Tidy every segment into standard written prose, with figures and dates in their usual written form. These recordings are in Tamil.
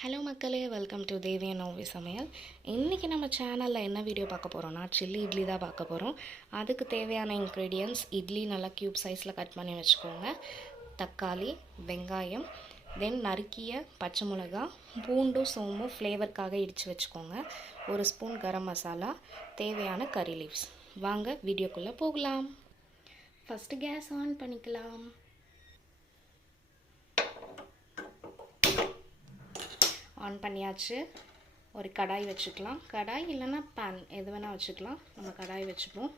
ஹலோ மக்களே, வெல்கம் டு தேவி நோவி சமையல். இன்றைக்கி நம்ம சேனலில் என்ன வீடியோ பார்க்க போகிறோம்னா சில்லி இட்லி தான் பார்க்க போகிறோம். அதுக்கு தேவையான இன்க்ரீடியன்ட்ஸ்: இட்லி நல்லா க்யூப் சைஸில் கட் பண்ணி வச்சுக்கோங்க, தக்காளி, வெங்காயம், தென் நறுக்கிய பச்சை மிளகா, பூண்டு, சோம்பு ஃப்ளேவருக்காக இடித்து வச்சுக்கோங்க, ஒரு ஸ்பூன் கரம் மசாலா, தேவையான கறி லீவ்ஸ். வாங்க வீடியோக்குள்ளே போகலாம். ஃபஸ்ட்டு கேஸ் ஆன் பண்ணிக்கலாம். ஆன் பண்ணியாச்சு. ஒரு கடாய் வச்சுக்கலாம். கடாய் இல்லைன்னா பேன் எது வேணால் வச்சுக்கலாம். நம்ம கடாய் வச்சுப்போம்.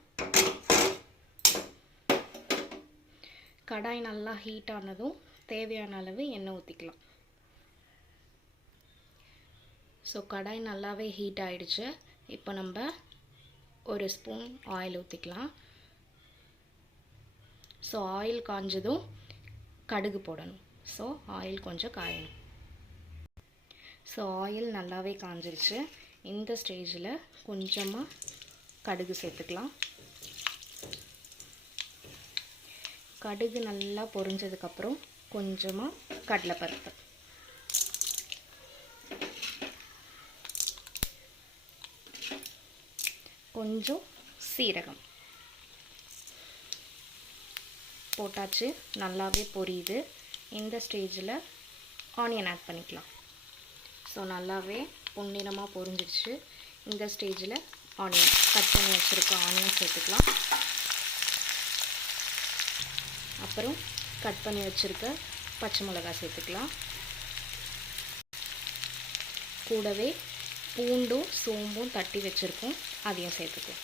கடாய் நல்லா ஹீட் ஆனதும் தேவையான அளவு எண்ணெய் ஊற்றிக்கலாம். ஸோ கடாய் நல்லாவே ஹீட் ஆகிடுச்சு. இப்போ நம்ம ஒரு ஸ்பூன் ஆயில் ஊற்றிக்கலாம். ஸோ ஆயில் காஞ்சதும் கடுகு போடணும். ஸோ ஆயில் கொஞ்சம் காயணும். ஸோ ஆயில் நல்லாவே காஞ்சிருச்சு. இந்த ஸ்டேஜில் கொஞ்சமாக கடுகு சேர்த்துக்கலாம். கடுகு நல்லா பொரிஞ்சதுக்கப்புறம் கொஞ்சமாக கடலைப்பருப்பு, கொஞ்சம் சீரகம் போட்டாச்சு. நல்லாவே பொரியுது. இந்த ஸ்டேஜில் ஆனியன் ஆட் பண்ணிக்கலாம். ஸோ நல்லாவே பொன்னிறமாக பொரிஞ்சிடுச்சு. இந்த ஸ்டேஜில் ஆனியன் கட் பண்ணி வச்சுருக்க ஆனியன் சேர்த்துக்கலாம். அப்புறம் கட் பண்ணி வச்சுருக்க பச்சை மிளகாய் சேர்த்துக்கலாம். கூடவே பூண்டும் சோம்பும் தட்டி வச்சுருக்கோம், அதையும் சேர்த்துக்கலாம்.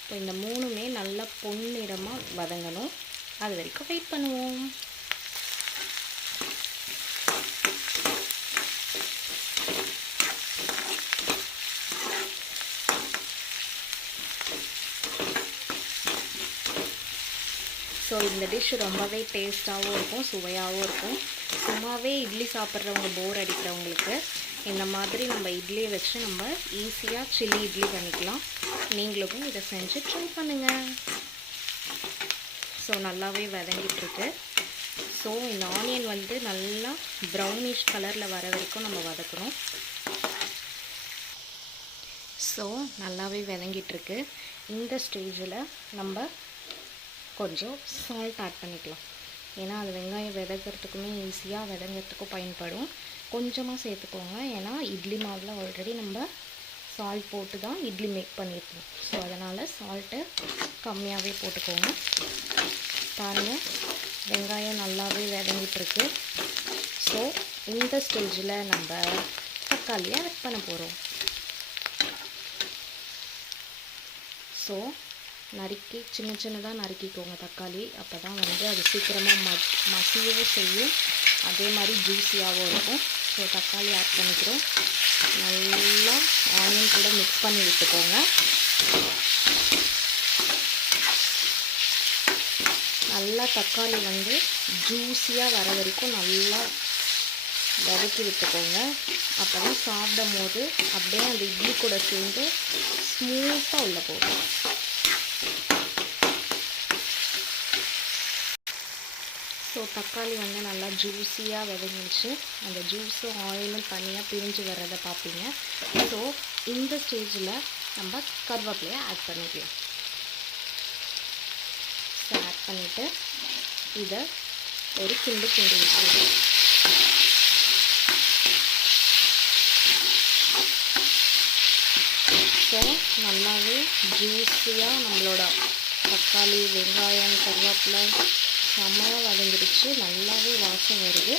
இப்போ இந்த மூணுமே நல்லா பொன்னிறமாக வதங்கணும். அது வரைக்கும் வெயிட் பண்ணுவோம். ஸோ இந்த டிஷ் ரொம்பவே டேஸ்ட்டாகவும் இருக்கும், சுவையாகவும் இருக்கும். சும்மாவே இட்லி சாப்பிட்றவங்க போர் அடிக்கிறவங்களுக்கு இந்த மாதிரி நம்ம இட்லியை வச்சு நம்ம ஈஸியாக சில்லி இட்லி பண்ணிக்கலாம். நீங்களும் இதை செஞ்சு ட்ரை பண்ணுங்கள். ஸோ நல்லாவே வதங்கிட்டுருக்கு. ஸோ இந்த ஆனியன் வந்து நல்லா ப்ரௌனிஷ் கலரில் வர வரைக்கும் நம்ம வதக்கணும். ஸோ நல்லாவே வதங்கிட்டுருக்கு. இந்த ஸ்டேஜில் நம்ம கொஞ்சம் சால்ட் ஆட் பண்ணிக்கலாம். ஏன்னா அது வெங்காயம் வதக்கிறதுக்குமே ஈஸியாக வதங்கிறதுக்கும் பயன்படும். கொஞ்சமாக சேர்த்துக்கோங்க. ஏன்னா இட்லி மாவில் ஆல்ரெடி நம்ம சால்ட் போட்டு தான் இட்லி மேக் பண்ணியிருக்கோம். ஸோ அதனால் சால்ட்டு கம்மியாகவே போட்டுக்கோங்க. பாருங்கள், வெங்காயம் நல்லாவே வதங்கிட்டுருக்கு. ஸோ இந்த ஸ்டேஜில் நம்ம தக்காளியை ஆட் பண்ண போகிறோம். ஸோ நறுக்கி சின்ன சின்னதாக நறுக்கிக்கோங்க தக்காளி. அப்போ தான் வந்து அது சீக்கிரமாக மசியவும் செய்யும், அதே மாதிரி ஜூஸியாகவும் இருக்கும். ஸோ தக்காளி ஆட் பண்ணிக்கிறோம். நல்லா ஆனியன் கூட மிக்ஸ் பண்ணி விட்டுக்கோங்க. நல்லா தக்காளி வந்து ஜூஸியாக வர வரைக்கும் நல்லா வதக்கி விட்டுக்கோங்க. அப்போ தான் சாப்பிடும் போது அப்படியே அந்த இட்லி கூட சேர்ந்து ஸ்மூத்தாக உள்ளே போகும். ஸோ தக்காளி வந்து நல்லா ஜூஸியாக வதங்கிடுச்சு. அந்த ஜூஸும் ஆயிலும் தனியாக பிரிஞ்சு வர்றதை பார்ப்பீங்க. ஸோ இந்த ஸ்டேஜில் நம்ம கருவேப்பிலையை ஆட் பண்ணிக்கலாம். ஸோ ஆட் பண்ணிவிட்டு இதை ஒரு கிண்டு விட்டுருவோம். ஸோ நல்லாவே ஜூஸியாக நம்மளோட தக்காளி, வெங்காயம், கருவேப்பிலை செம்மையாக வதங்கிடுச்சு. நல்லாவே வாசம் வருது.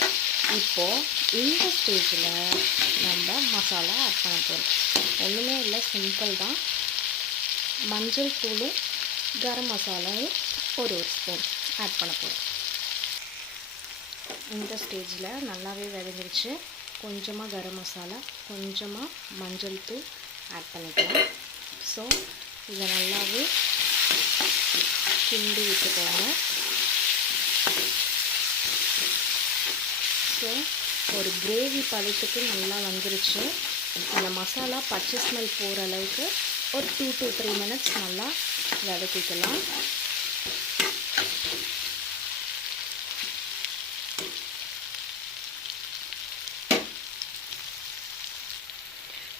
இப்போது இந்த ஸ்டேஜில் நம்ம மசாலா ஆட் பண்ண போகிறோம். ஒன்றுமே இல்லை, சிம்பிள் தான். மஞ்சள் தூளும் கரம் மசாலாவும் ஒரு ஸ்பூன் ஆட் பண்ண போகிறோம். இந்த ஸ்டேஜில் நல்லாவே வதங்கிடுச்சு. கொஞ்சமாக கரம் மசாலா, கொஞ்சமாக மஞ்சள் தூள் ஆட் பண்ணிக்கலாம். ஸோ இதை நல்லாவே கிண்டி விட்டுக்கோங்க. ஸோ ஒரு கிரேவி பதத்துக்கு நல்லா வந்துருச்சு. அந்த மசாலா பச்சை ஸ்மெல் போகிற அளவுக்கு ஒரு 2 to 3 minutes நல்லா வதக்கிக்கலாம்.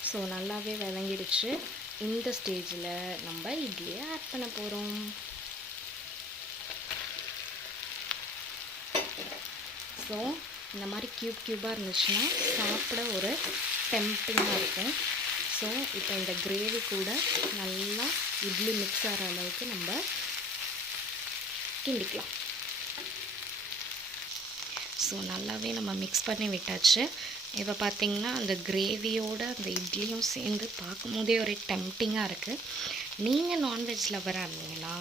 ஸோ நல்லாவே விளங்கிடுச்சு. இந்த ஸ்டேஜில் நம்ம இட்லியை ஆட் பண்ண போகிறோம். ஸோ இந்த மாதிரி க்யூபாக இருந்துச்சுன்னா சாப்பிட ஒரு டெம்ப்டிங்காக இருக்கும். ஸோ இப்போ இந்த கிரேவி கூட நல்லா இட்லி மிக்ஸ் ஆகிற அளவுக்கு நம்ம கிண்டிக்கலாம். ஸோ நல்லாவே நம்ம மிக்ஸ் பண்ணி விட்டாச்சு. இப்போ பார்த்திங்கன்னா அந்த கிரேவியோட அந்த இட்லியும் சேர்ந்து பார்க்கும்போதே ஒரு டெம்ப்டிங்காக இருக்குது. நீங்கள் நான்வெஜ் லவராக இருந்தீங்கன்னா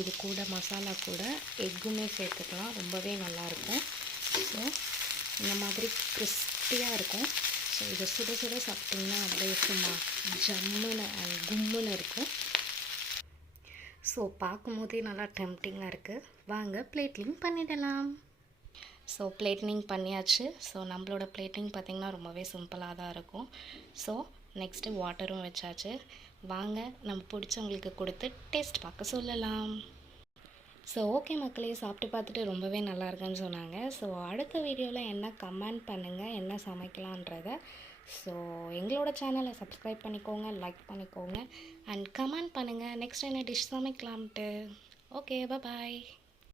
இது கூட மசாலா கூட எக்குமே சேர்த்துக்கலாம், ரொம்பவே நல்லாயிருக்கும். ஸோ இந்த மாதிரி கிறிஸ்பியாக இருக்கும். ஸோ இதை சுட சுட சாப்பிட்டிங்கன்னா அப்படியே சும்மா ஜம்முன்னு அண்ட் கும்முன்னு இருக்கும். ஸோ பார்க்கும்போதே நல்லா டெம்ப்டிங்காக இருக்குது. வாங்க பிளேட்லிங் பண்ணிடலாம். ஸோ பிளேட்னிங் பண்ணியாச்சு. ஸோ நம்மளோட பிளேட்டிங் பார்த்திங்கன்னா ரொம்பவே சிம்பிளாக தான் இருக்கும். ஸோ நெக்ஸ்ட்டு வாட்டரும் வச்சாச்சு. வாங்க நம்ம பிடிச்சவங்களுக்கு கொடுத்து டேஸ்ட் பார்க்க சொல்லலாம். ஸோ ஓகே மக்களே, சாப்பிட்டு பார்த்துட்டு ரொம்பவே நல்லா இருக்குன்னு சொன்னாங்க. ஸோ அடுத்த வீடியோவில் என்ன கமெண்ட் பண்ணுங்கள், என்ன சமைக்கலான்றத. ஸோ எங்களோட சேனலை சப்ஸ்கிரைப் பண்ணிக்கோங்க, லைக் பண்ணிக்கோங்க அண்ட் கமெண்ட் பண்ணுங்கள் நெக்ஸ்ட் என்ன டிஷ் சமைக்கலாம்ட்டு. ஓகே, பாய்.